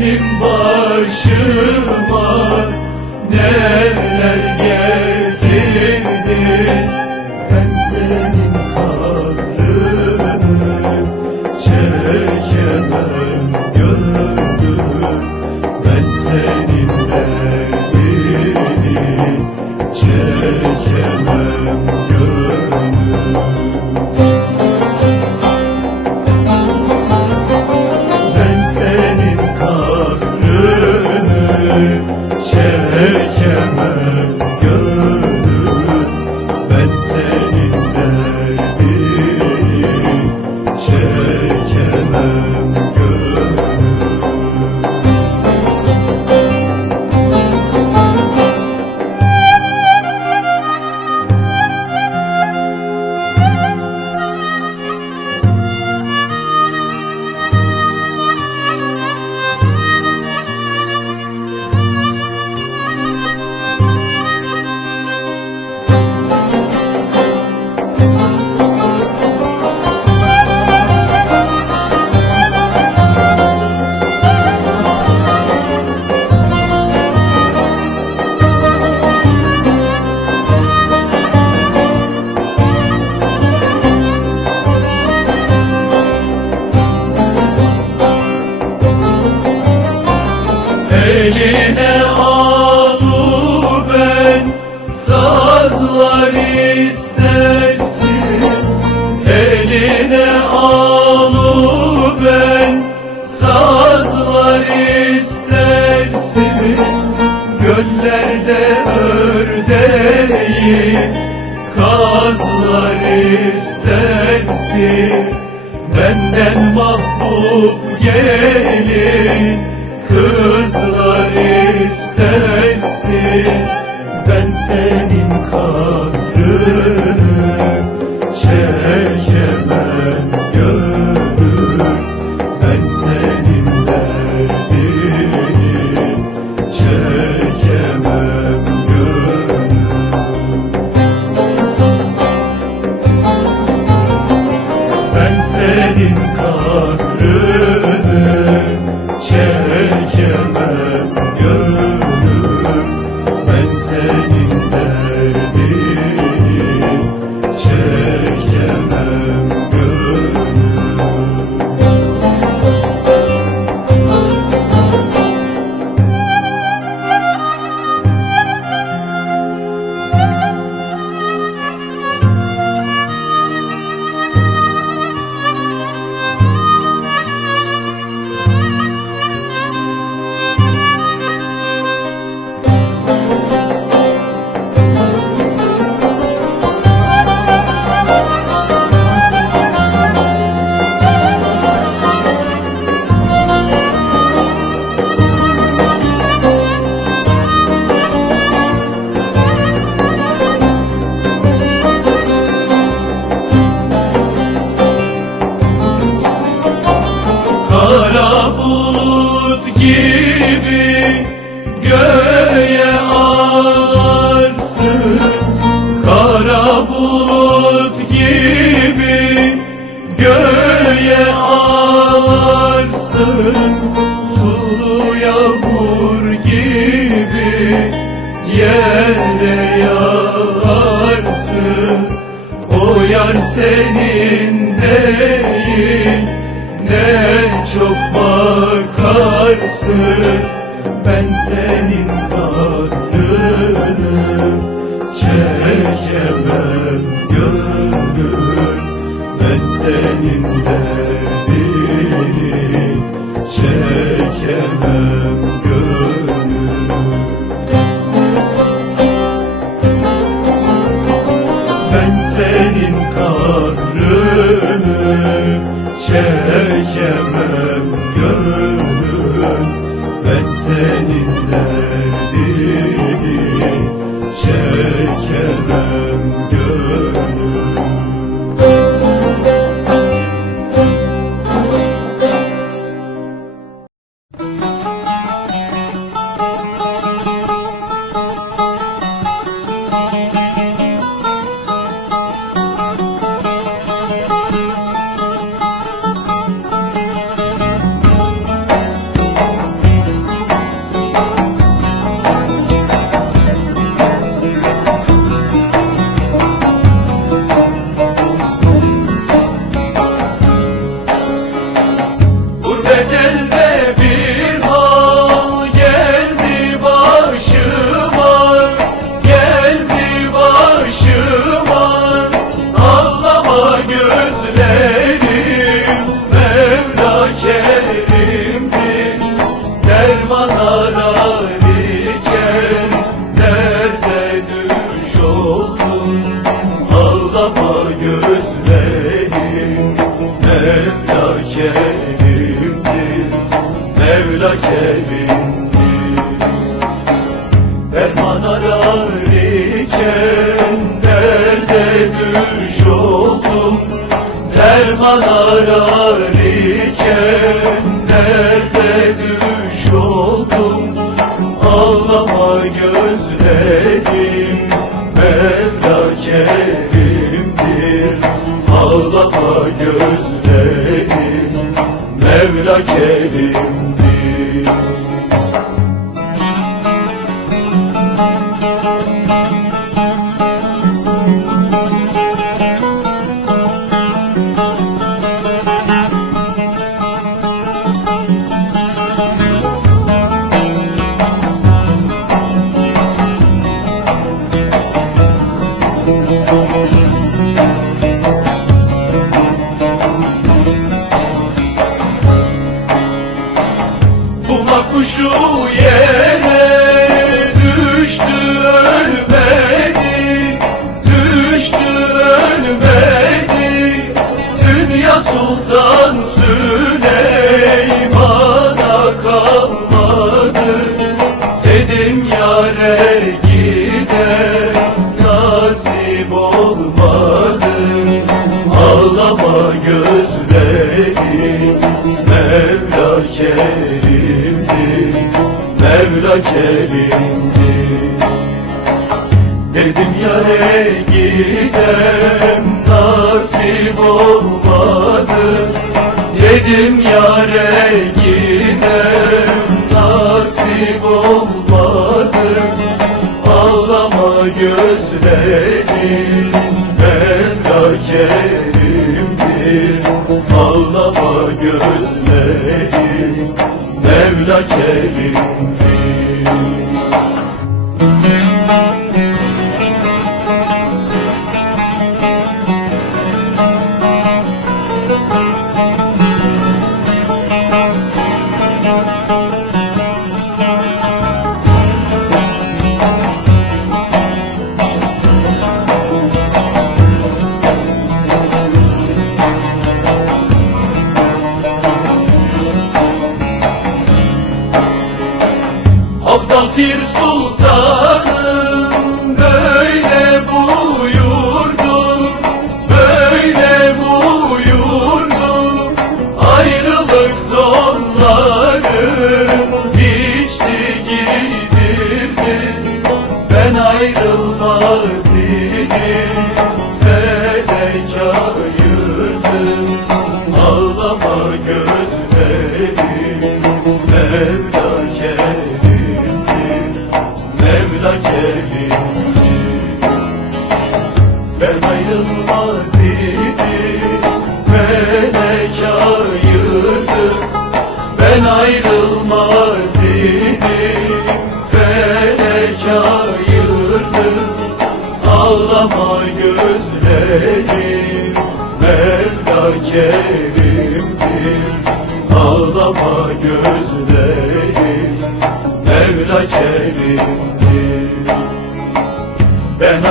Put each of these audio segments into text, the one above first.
benim başıma çekemem Eline alı ben sazlar istersin. Eline alı ben sazlar istersin. Göllerde ördeği kazlar istersin. Benden mahbub gelin kızlar istersin Ben senin kahrını yar senin değil ne çok bakarsın? Ben senin kahrını çekemem gönlüm. Ben senin derdini çekemem kahrını çekemem gönlüm. Ben senin derdini çekemem Mevla kerimdir Derman ararken Derde düş oldum. Derman ararken Derde olmadı Ağlama gözlerim Mevla kerimdir Mevla kerimdir Dedim yare gidem nasip olmadı. Dedim yare Ağlama gözlerim Mevla kerimdir Isso. Ben ayrılmaz idim Felek ayırdı Ben ayrılmaz idim Felek ayırdı Ağlama gözlerim Mevla kerimdir. Ağlama gözlerim Mevla kerimdir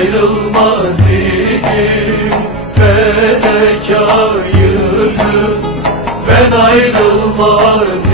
ayrılmaz idim Felek ayırdı Ben ayrılmaz